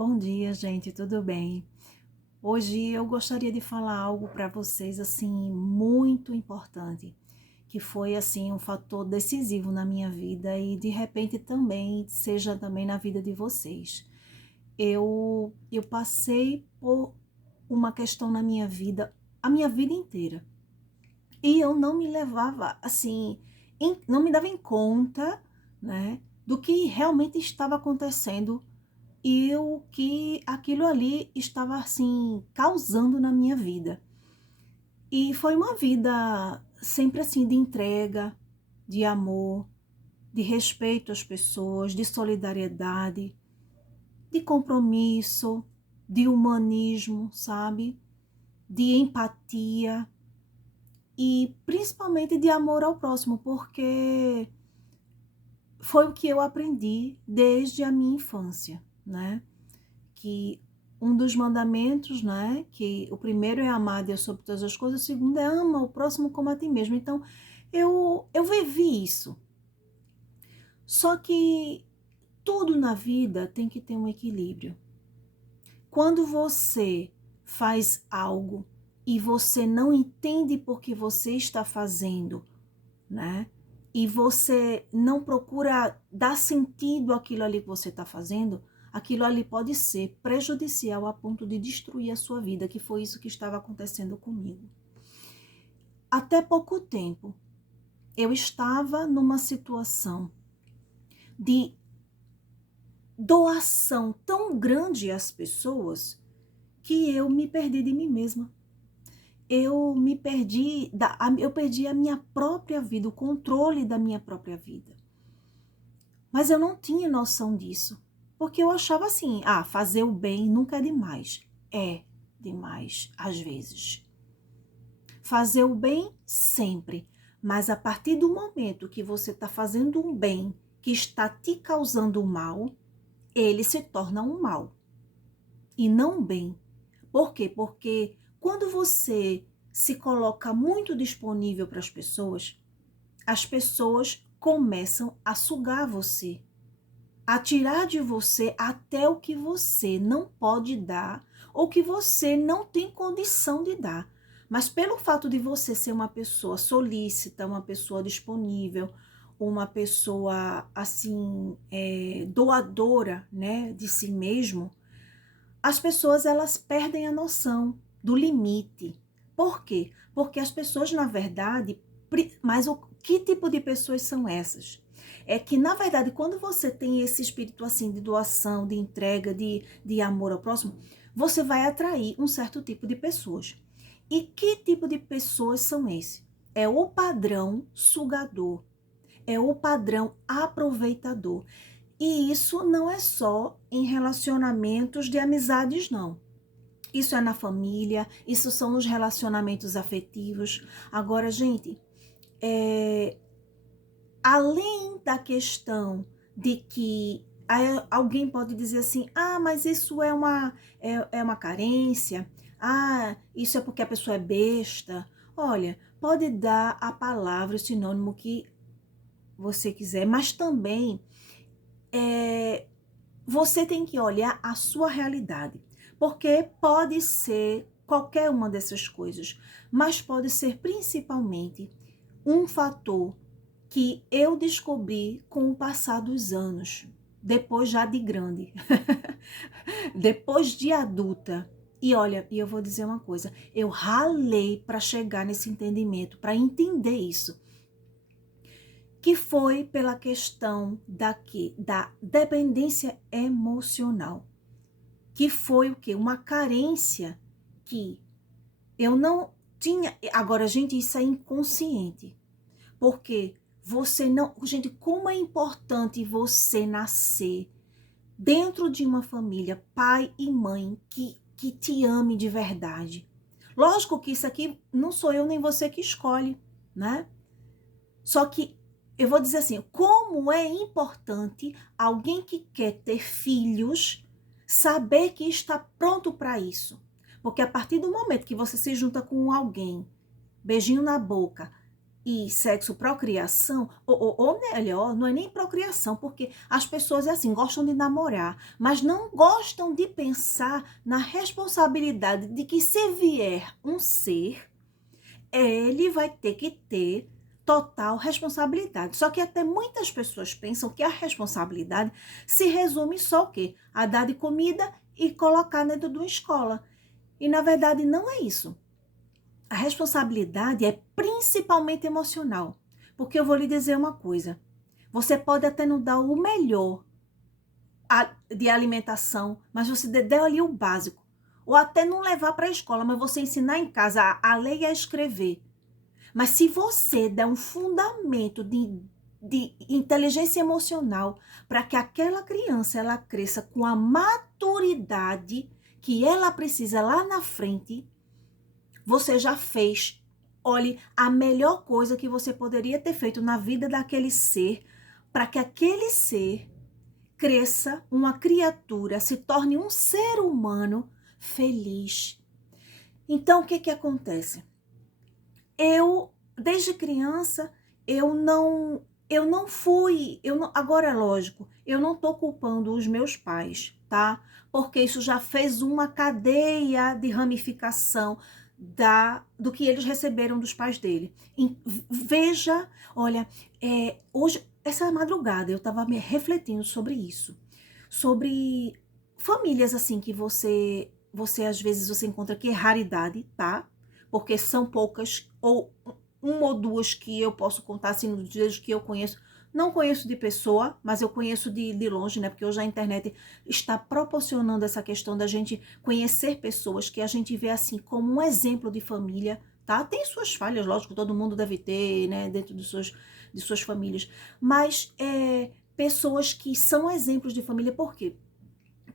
Bom dia, gente, tudo bem? Hoje eu gostaria de falar algo para vocês assim muito importante, que foi assim um fator decisivo na minha vida e de repente também seja também na vida de vocês. Eu passei por uma questão na minha vida, a minha vida inteira. E eu não me levava assim, não me dava em conta, né, do que realmente estava acontecendo e o que aquilo ali estava assim causando na minha vida. E foi uma vida sempre assim de entrega, de amor, de respeito às pessoas, de solidariedade, de compromisso, de humanismo, sabe? De empatia e principalmente de amor ao próximo, porque foi o que eu aprendi desde a minha infância, né? Que um dos mandamentos, né, que o primeiro é amar a Deus sobre todas as coisas, o segundo é ama o próximo como a ti mesmo. Então, eu vivi isso. Só que tudo na vida tem que ter um equilíbrio. Quando você faz algo e você não entende por que você está fazendo, né? E você não procura dar sentido àquilo ali que você está fazendo, aquilo ali pode ser prejudicial a ponto de destruir a sua vida, que foi isso que estava acontecendo comigo. Até pouco tempo, eu estava numa situação de doação tão grande às pessoas que eu me perdi de mim mesma. Eu perdi a minha própria vida, o controle da minha própria vida. Mas eu não tinha noção disso, porque eu achava assim, fazer o bem nunca é demais. É demais, às vezes. Fazer o bem sempre, mas a partir do momento que você está fazendo um bem que está te causando mal, ele se torna um mal e não um bem. Por quê? Porque quando você se coloca muito disponível para as pessoas começam a sugar você, a tirar de você até o que você não pode dar ou que você não tem condição de dar. Mas pelo fato de você ser uma pessoa solícita, uma pessoa disponível, uma pessoa assim doadora, né, de si mesmo, as pessoas elas perdem a noção do limite. Por quê? Porque as pessoas, na verdade, mas que tipo de pessoas são essas? É que, na verdade, quando você tem esse espírito assim de doação, de entrega, de amor ao próximo, você vai atrair um certo tipo de pessoas. E que tipo de pessoas são esses? É o padrão sugador, é o padrão aproveitador. E isso não é só em relacionamentos de amizades, não. Isso é na família, isso são nos relacionamentos afetivos. Agora, gente, além da questão de que alguém pode dizer assim, mas isso é uma carência, isso é porque a pessoa é besta. Olha, pode dar a palavra, o sinônimo que você quiser, mas também você tem que olhar a sua realidade, porque pode ser qualquer uma dessas coisas, mas pode ser principalmente um fator que eu descobri com o passar dos anos, depois já de grande, depois de adulta. E olha, e eu vou dizer uma coisa, eu ralei para chegar nesse entendimento, para entender isso, que foi pela questão da dependência emocional, que foi o quê? Uma carência que eu não tinha. Agora, gente, isso é inconsciente, porque você não. Gente, como é importante você nascer dentro de uma família, pai e mãe, que te ame de verdade. Lógico que isso aqui não sou eu nem você que escolhe, né? Só que eu vou dizer assim, como é importante alguém que quer ter filhos saber que está pronto para isso. Porque a partir do momento que você se junta com alguém, beijinho na boca, e sexo, procriação, ou melhor, não é nem procriação, porque as pessoas, é assim, gostam de namorar, mas não gostam de pensar na responsabilidade de que se vier um ser, ele vai ter que ter total responsabilidade. Só que até muitas pessoas pensam que a responsabilidade se resume só o quê? A dar de comida e colocar dentro de uma escola. E na verdade não é isso. A responsabilidade é principalmente emocional. Porque eu vou lhe dizer uma coisa. Você pode até não dar o melhor de alimentação, mas você der ali o básico. Ou até não levar para a escola, mas você ensinar em casa a ler e a escrever. Mas se você der um fundamento de inteligência emocional para que aquela criança ela cresça com a maturidade que ela precisa lá na frente, você já fez, olhe, a melhor coisa que você poderia ter feito na vida daquele ser, para que aquele ser cresça uma criatura, se torne um ser humano feliz. Então, o que que acontece? Desde criança, agora é lógico, eu não tô culpando os meus pais, tá? Porque isso já fez uma cadeia de ramificação do que eles receberam dos pais dele. Veja, olha, hoje, essa madrugada, eu tava me refletindo sobre isso, sobre famílias assim que você às vezes você encontra que é raridade, tá? Porque são poucas, ou uma ou duas que eu posso contar assim nos dias que eu conheço. Não conheço de pessoa, mas eu conheço de longe, né? Porque hoje a internet está proporcionando essa questão da gente conhecer pessoas que a gente vê assim como um exemplo de família, tá? Tem suas falhas, lógico, todo mundo deve ter, né? Dentro de suas famílias. Mas pessoas que são exemplos de família, por quê?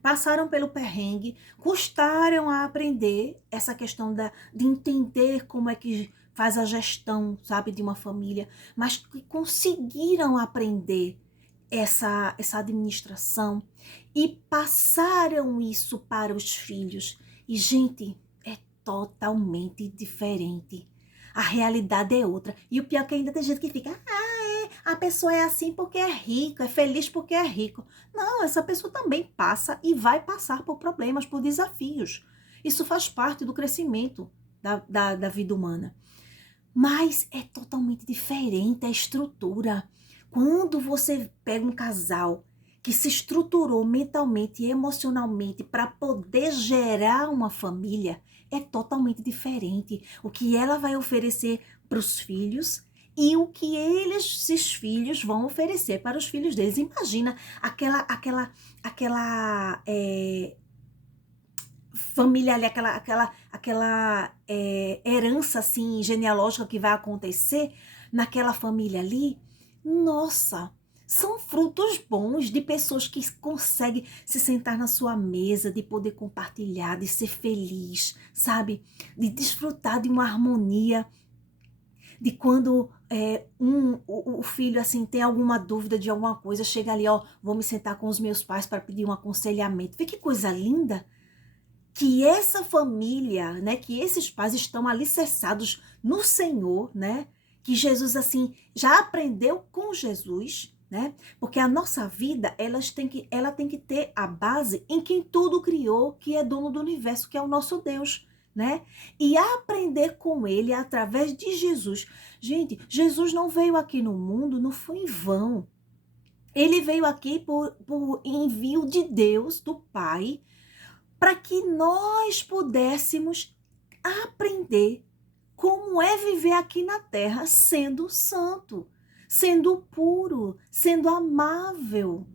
Passaram pelo perrengue, custaram a aprender essa questão de entender como é que faz a gestão, sabe, de uma família, mas que conseguiram aprender essa administração e passaram isso para os filhos. E, gente, é totalmente diferente. A realidade é outra. E o pior é que ainda tem gente que fica, a pessoa é assim porque é rico, é feliz porque é rico. Não, essa pessoa também passa e vai passar por problemas, por desafios. Isso faz parte do crescimento da vida humana. Mas é totalmente diferente a estrutura. Quando você pega um casal que se estruturou mentalmente e emocionalmente para poder gerar uma família, é totalmente diferente. O que ela vai oferecer para os filhos e o que esses filhos vão oferecer para os filhos deles. Imagina aquela família ali, aquela herança assim genealógica que vai acontecer naquela família ali. Nossa, são frutos bons de pessoas que conseguem se sentar na sua mesa, de poder compartilhar, de ser feliz, sabe? De desfrutar de uma harmonia, de quando o filho assim tem alguma dúvida de alguma coisa, chega ali, ó, vou me sentar com os meus pais para pedir um aconselhamento. Vê que coisa linda! Que essa família, né, que esses pais estão alicerçados no Senhor, né, que Jesus, assim, já aprendeu com Jesus, né, porque a nossa vida, ela tem que ter a base em quem tudo criou, que é dono do universo, que é o nosso Deus, né, e aprender com ele através de Jesus. Gente, Jesus não veio aqui no mundo, não foi em vão. Ele veio aqui por envio de Deus, do Pai, para que nós pudéssemos aprender como é viver aqui na terra sendo santo, sendo puro, sendo amável.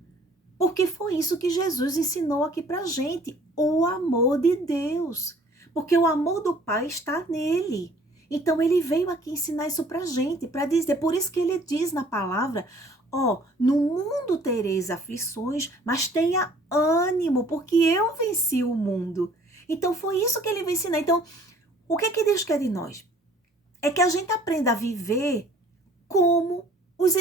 Porque foi isso que Jesus ensinou aqui para a gente, o amor de Deus. Porque o amor do Pai está nele. Então ele veio aqui ensinar isso para a gente, para dizer, por isso que ele diz na palavra, ó, no mundo tereis aflições, mas tenha ânimo, porque eu venci o mundo. Então foi isso que ele veio ensinar. Então, o que é que Deus quer de nós? É que a gente aprenda a viver como com os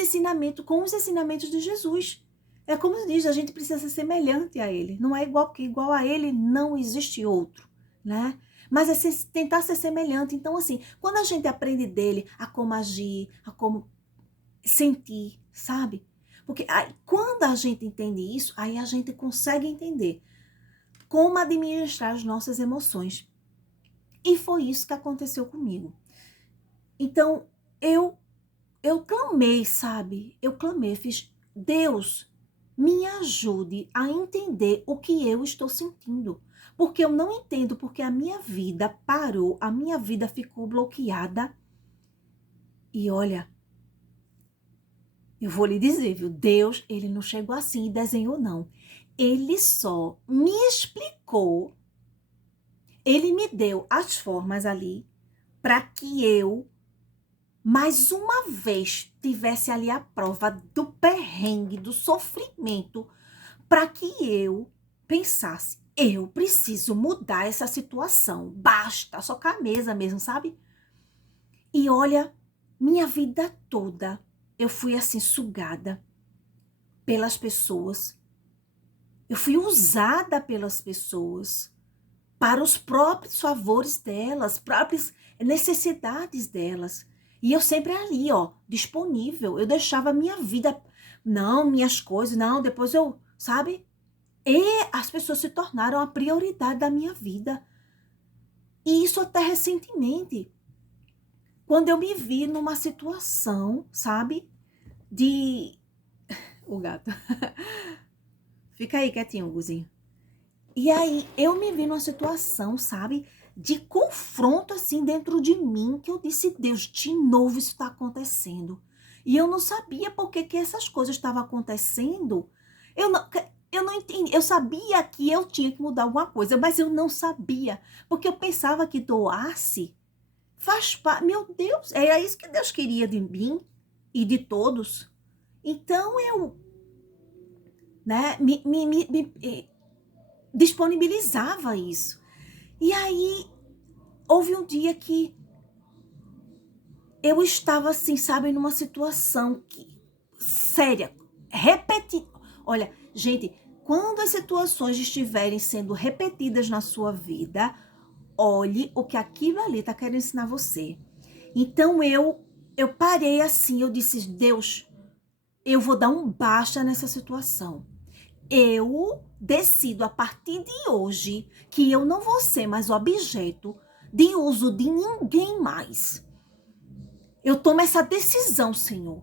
ensinamentos de Jesus. É como se diz, a gente precisa ser semelhante a ele. Não é igual, porque igual a ele não existe outro, né? mas é tentar ser semelhante. Então, assim, quando a gente aprende dele a como agir, a como sentir, sabe? Porque aí, quando a gente entende isso, aí a gente consegue entender como administrar as nossas emoções. E foi isso que aconteceu comigo. Então, eu clamei, sabe? Eu clamei, fiz, Deus, me ajude a entender o que eu estou sentindo. Porque eu não entendo, porque a minha vida parou, a minha vida ficou bloqueada. E olha, eu vou lhe dizer, viu? Deus, ele não chegou assim e desenhou, não. Ele só me explicou, ele me deu as formas ali para que eu, mais uma vez, tivesse ali a prova do perrengue, do sofrimento, para que eu pensasse, eu preciso mudar essa situação, basta, só com a mesa mesmo, sabe? E olha, minha vida toda eu fui assim sugada pelas pessoas, eu fui usada pelas pessoas para os próprios favores delas, próprias necessidades delas. E eu sempre ali, ó, disponível. Eu deixava a minha vida, não, minhas coisas, não, depois eu, sabe? E as pessoas se tornaram a prioridade da minha vida. E isso até recentemente, quando eu me vi numa situação, sabe? De... O gato. Fica aí quietinho, Guzinho. E aí eu me vi numa situação, sabe? De confronto assim dentro de mim, que eu disse, Deus, de novo isso está acontecendo. E eu não sabia por que essas coisas estavam acontecendo. Eu não entendi. Eu sabia que eu tinha que mudar alguma coisa, mas eu não sabia. Porque eu pensava que doar-se faz parte. Meu Deus, era isso que Deus queria de mim e de todos. Então eu, né, disponibilizava isso. E aí houve um dia que eu estava assim, sabe, numa situação séria, repetida. Olha, gente, quando as situações estiverem sendo repetidas na sua vida, olhe o que aquilo ali está querendo ensinar você. Então eu parei assim, eu disse, Deus, eu vou dar um basta nessa situação. Eu decido a partir de hoje que eu não vou ser mais objeto de uso de ninguém mais. Eu tomo essa decisão, Senhor.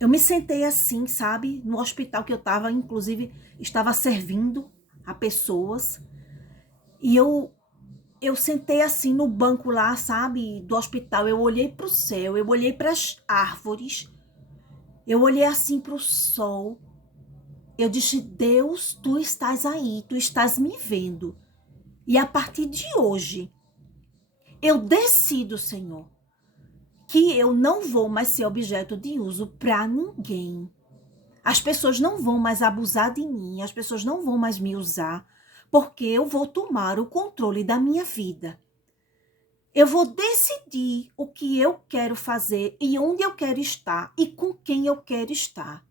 Eu me sentei assim, sabe, no hospital que eu estava, inclusive, estava servindo a pessoas. E eu sentei assim no banco lá, sabe, do hospital. Eu olhei para o céu, eu olhei para as árvores, eu olhei assim para o sol. Eu disse, Deus, tu estás aí, tu estás me vendo. E a partir de hoje, eu decido, Senhor, que eu não vou mais ser objeto de uso para ninguém. As pessoas não vão mais abusar de mim, as pessoas não vão mais me usar, porque eu vou tomar o controle da minha vida. Eu vou decidir o que eu quero fazer e onde eu quero estar e com quem eu quero estar.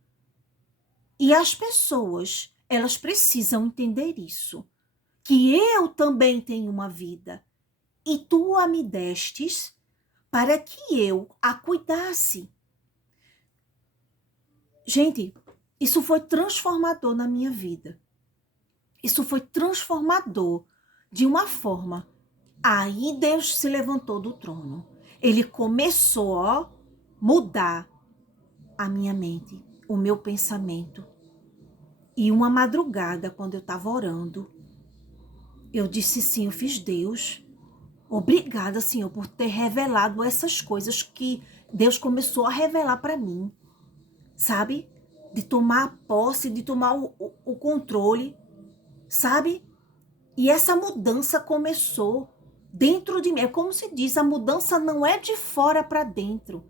E as pessoas, elas precisam entender isso, que eu também tenho uma vida e tu a me destes para que eu a cuidasse. Gente, isso foi transformador na minha vida. Isso foi transformador de uma forma. Aí Deus se levantou do trono. Ele começou a mudar a minha mente, o meu pensamento. E uma madrugada, quando eu estava orando, eu disse sim, eu fiz Deus. Obrigada, Senhor, por ter revelado essas coisas que Deus começou a revelar para mim. Sabe? De tomar posse, de tomar o controle. Sabe? E essa mudança começou dentro de mim. É como se diz, a mudança não é de fora para dentro.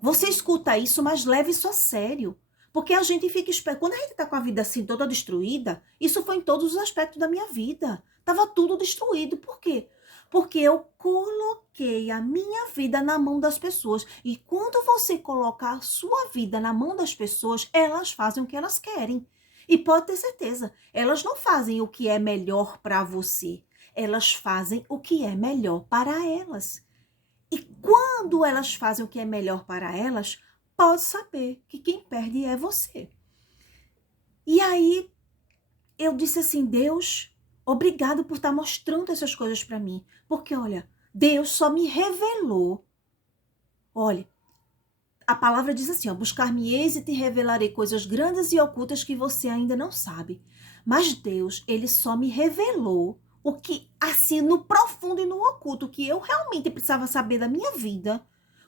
Você escuta isso, mas leve isso a sério. Porque a gente fica esperando. Quando a gente está com a vida assim toda destruída, isso foi em todos os aspectos da minha vida. Estava tudo destruído. Por quê? Porque eu coloquei a minha vida na mão das pessoas. E quando você coloca a sua vida na mão das pessoas, elas fazem o que elas querem. E pode ter certeza, elas não fazem o que é melhor para você. elas fazem o que é melhor para elas. E quando elas fazem o que é melhor para elas, pode saber que quem perde é você. E aí eu disse assim, Deus, obrigado por estar mostrando essas coisas para mim. Porque, olha, Deus só me revelou. Olha, a palavra diz assim, ó, buscar-me-eis e te revelarei coisas grandes e ocultas que você ainda não sabe. Mas Deus, ele só me revelou o que, assim, no profundo e no oculto, que eu realmente precisava saber da minha vida,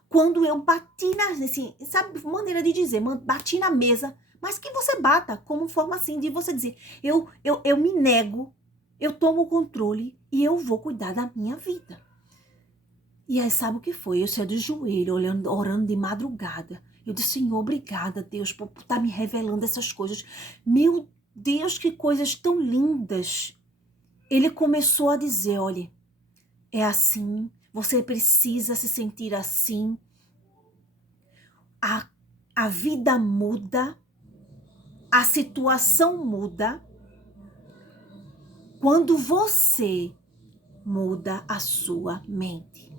quando eu bati na, assim, sabe, maneira de dizer, bati na mesa, mas que você bata como forma, assim, de você dizer, eu me nego, eu tomo o controle e eu vou cuidar da minha vida. E aí, sabe o que foi? Eu saí de joelho, orando de madrugada. Eu disse, Senhor, obrigada, Deus, por estar me revelando essas coisas. Meu Deus, que coisas tão lindas. Ele começou a dizer, olha, é assim, você precisa se sentir assim. A vida muda, a situação muda, quando você muda a sua mente.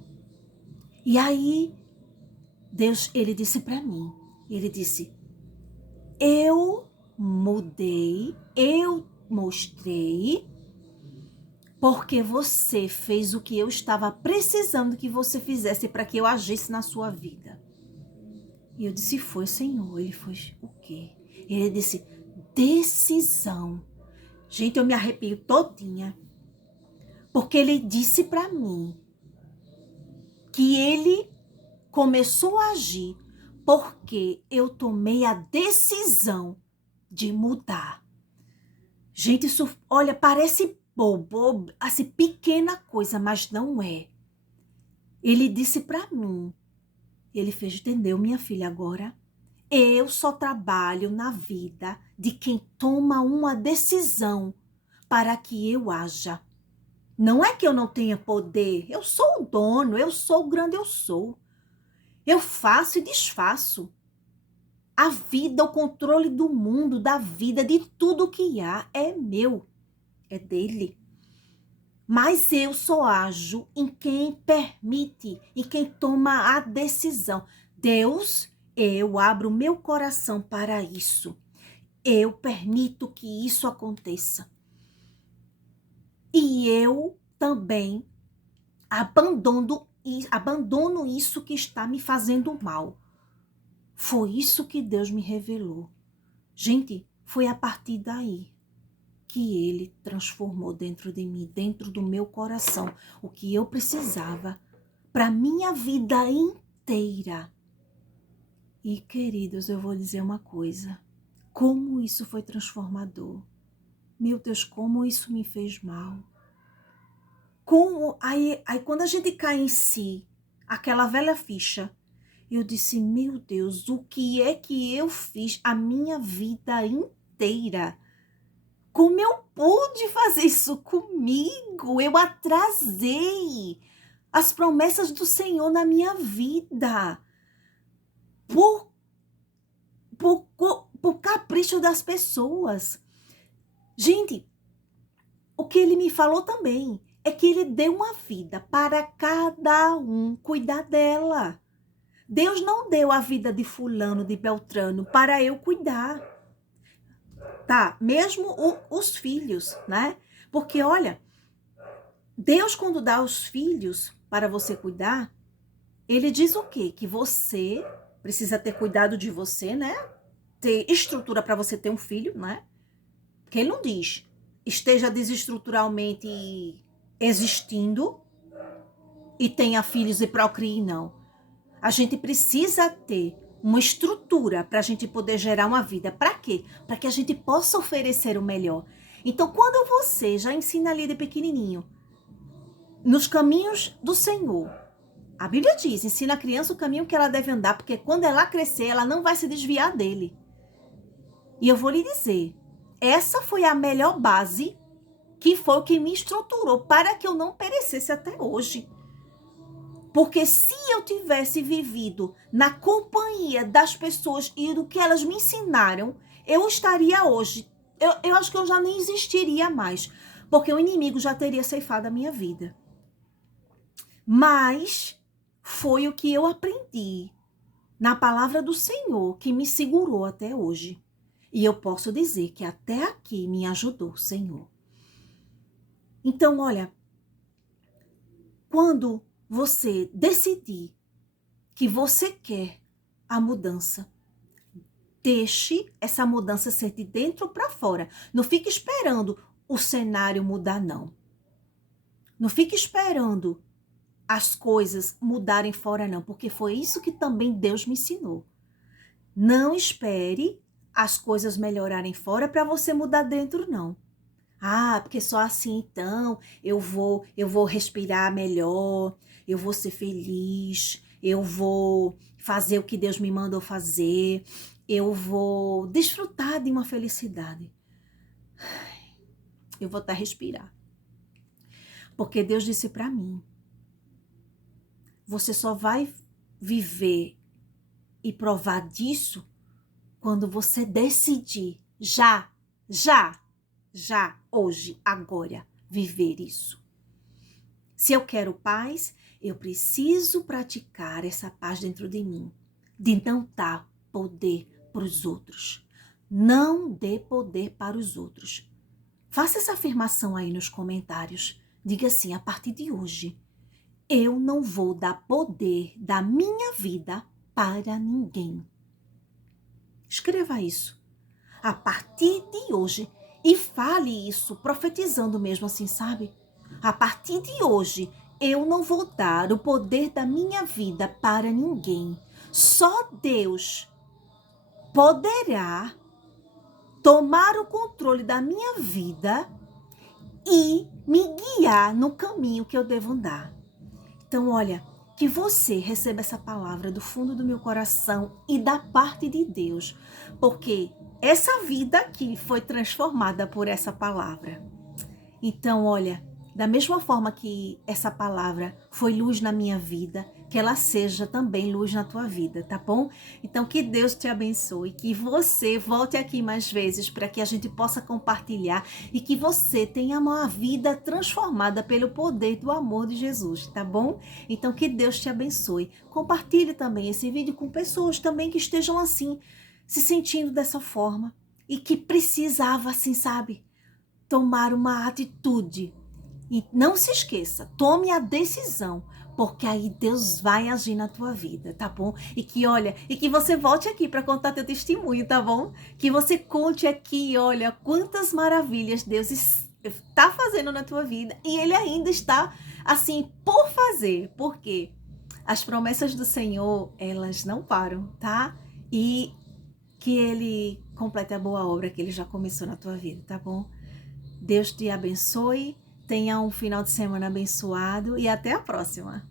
E aí, Deus, ele disse para mim, ele disse, eu mudei, eu mostrei, porque você fez o que eu estava precisando que você fizesse para que eu agisse na sua vida. E eu disse, foi, Senhor. Ele foi, o quê? Ele disse, decisão. Gente, eu me arrepio todinha, porque ele disse para mim que ele começou a agir porque eu tomei a decisão de mudar. Gente, isso, olha, parece bobo, assim, pequena coisa, mas não é. Ele disse para mim, ele fez, entendeu, minha filha, agora? Eu só trabalho na vida de quem toma uma decisão para que eu haja. Não é que eu não tenha poder, eu sou o dono, eu sou o grande, eu sou. Eu faço e desfaço. A vida, o controle do mundo, da vida, de tudo que há é meu, é dele. Mas eu só ajo em quem permite, em quem toma a decisão. Deus, eu abro meu coração para isso. Eu permito que isso aconteça. E eu também abandono isso que está me fazendo mal. Foi isso que Deus me revelou. Gente, foi a partir daí que ele transformou dentro de mim, dentro do meu coração, o que eu precisava para minha vida inteira. E, queridos, eu vou dizer uma coisa. Como isso foi transformador. Meu Deus, como isso me fez mal. Aí quando a gente cai em si, aquela velha ficha, eu disse, meu Deus, o que é que eu fiz a minha vida inteira? Como eu pude fazer isso comigo? Eu atrasei as promessas do Senhor na minha vida. Por capricho das pessoas. Gente, o que ele me falou também é que ele deu uma vida para cada um cuidar dela. Deus não deu a vida de fulano, de Beltrano, para eu cuidar. Tá? Mesmo os filhos, né? Porque, olha, Deus quando dá os filhos para você cuidar, ele diz o quê? Que você precisa ter cuidado de você, né? Ter estrutura para você ter um filho, né? Porque ele não diz, esteja desestruturalmente existindo e tenha filhos e procrie, não. A gente precisa ter uma estrutura para a gente poder gerar uma vida. Para quê? Para que a gente possa oferecer o melhor. Então, quando você já ensina ali de pequenininho, nos caminhos do Senhor, a Bíblia diz, ensina a criança o caminho que ela deve andar, porque quando ela crescer, ela não vai se desviar dele. E eu vou lhe dizer, essa foi a melhor base, que foi o que me estruturou para que eu não perecesse até hoje. Porque se eu tivesse vivido na companhia das pessoas e do que elas me ensinaram, eu estaria hoje, eu acho que eu já nem existiria mais. porque o inimigo já teria ceifado a minha vida. Mas foi o que eu aprendi na palavra do Senhor que me segurou até hoje. E eu posso dizer que até aqui me ajudou o Senhor. Então, olha, quando você decidir que você quer a mudança, deixe essa mudança ser de dentro para fora. Não fique esperando o cenário mudar, não. Não fique esperando as coisas mudarem fora, não, porque foi isso que também Deus me ensinou. Não espere as coisas melhorarem fora para você mudar dentro, não. Ah, porque só assim então eu vou respirar melhor, eu vou ser feliz, eu vou fazer o que Deus me mandou fazer, eu vou desfrutar de uma felicidade. Eu vou até respirar. Porque Deus disse para mim, você só vai viver e provar disso quando você decidir já, hoje, agora, viver isso. Se eu quero paz, eu preciso praticar essa paz dentro de mim, de não dar poder para os outros. Não dê poder para os outros. Faça essa afirmação aí nos comentários. Diga assim, a partir de hoje, eu não vou dar poder da minha vida para ninguém. Escreva isso. A partir de hoje. E fale isso, profetizando mesmo assim, sabe? A partir de hoje, eu não vou dar o poder da minha vida para ninguém. Só Deus poderá tomar o controle da minha vida e me guiar no caminho que eu devo andar. Então, olha, que você receba essa palavra do fundo do meu coração e da parte de Deus, porque essa vida aqui foi transformada por essa palavra. Então, olha, da mesma forma que essa palavra foi luz na minha vida, que ela seja também luz na tua vida, tá bom? Então, que Deus te abençoe, que você volte aqui mais vezes para que a gente possa compartilhar e que você tenha uma vida transformada pelo poder do amor de Jesus, tá bom? Então, que Deus te abençoe. Compartilhe também esse vídeo com pessoas também que estejam assim, se sentindo dessa forma e que precisava, assim, sabe, tomar uma atitude. E não se esqueça, tome a decisão, porque aí Deus vai agir na tua vida, tá bom? E que, olha, e que você volte aqui para contar teu testemunho, tá bom? Que você conte aqui, olha, quantas maravilhas Deus está fazendo na tua vida e Ele ainda está, assim, por fazer, porque as promessas do Senhor, elas não param, tá? E que Ele complete a boa obra que Ele já começou na tua vida, tá bom? Deus te abençoe, tenha um final de semana abençoado e até a próxima!